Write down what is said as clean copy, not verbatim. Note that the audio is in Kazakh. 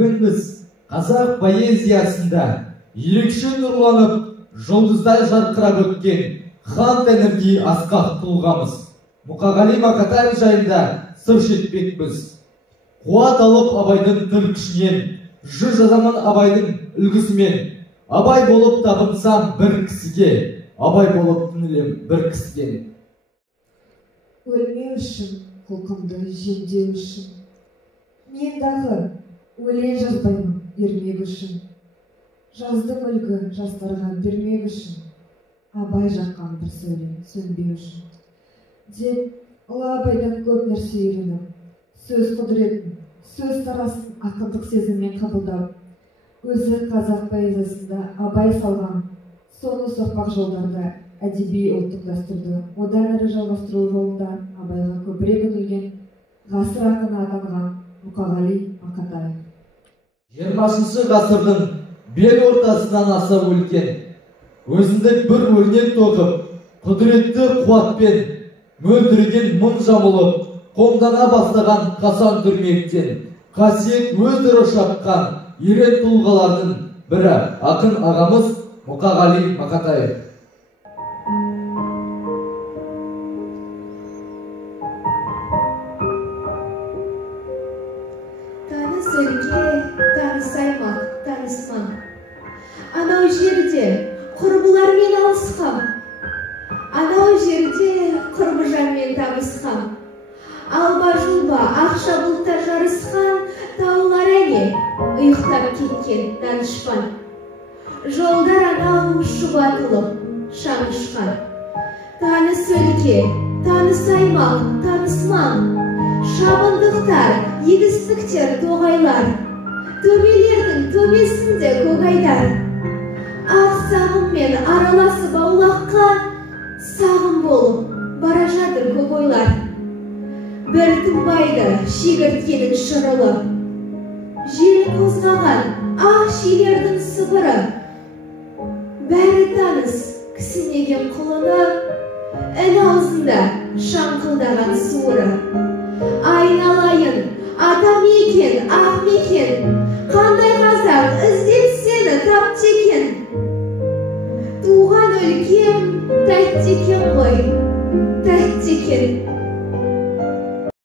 Бүгін біз қазақ поэзиясында ерекше нұрланып, жұлдыздай жарқырап өткен хан тәңірдей асқақ тұлғамыз Мұқағали Мақатаев жайында сыр шертпекпіз. Қуат алып абайдың төл күшінен, жыр жазамын абайдың үлгісімен. Абай болып табынсам бір кісіге, абай болып түнілем бір кісіден. Өлмеу үшін, құлқымды жемдеу үшін, мен дағы өлең жазбаймын ермек үшін. Жаздым үлгі жастарға бермек үшін, абай жаққан бір сөйлем сөнбеу үшін. Деп ұлы абайдан көп нәрсе үйреніп, сөз құдіретін, сөз тарасын ақындық сезіммен қабылдап, өзі қазақ поэзиясында абай салған соны соқпақ жолдарда әдеби ұлттық дәстүрді одан әрі жалғастыру жолында абайға көбірек үңілген ғасыр ақыны атанған Мұқағали Мақатаев. 20 ғасырдың бел ортасынан аса өлкен, өзіндік бір өрнек тоқып, құдіретті қуатпен мөлдіреген мың жамылып, қомдана бастаған Қасан дүрмектен қасиет өздері шапқан ерен тұлғалардың бірі ақын ағамыз Мұқағали Мақатаев. Таныс өлке, таныс аймақ, танысман. Анау жерде құрбылармен алысқам. Анау жерде құрбыжанмен табысқам. Алба жұлба ақша бұлттар жарысқан, таулар әне ұйықтап кеткен данышпан. Жолдар анау шұбатылып, шаң ұшқан. Таныс өлке, таныс аймақ, таныс маң. Шабындықтар, егістіктер, тоғайлар. Төбелердің төбесінде көкайдар. Ақ сағыммен араласып аулаққа, сағым болып бара жатыр көп ойлар. Бір тынбайды шегірткенің шырылы, жел қозғаған ақ шилердің сыбыры. Бәрі таныс кісінеген құлыны, үн аузында шаңқылдаған суыры. Айналайын, атам екен, ақ мекен, қандай қазақ іздеп сені тапты екен. Туған өлкем тәтті екен ғой, тәтті екен.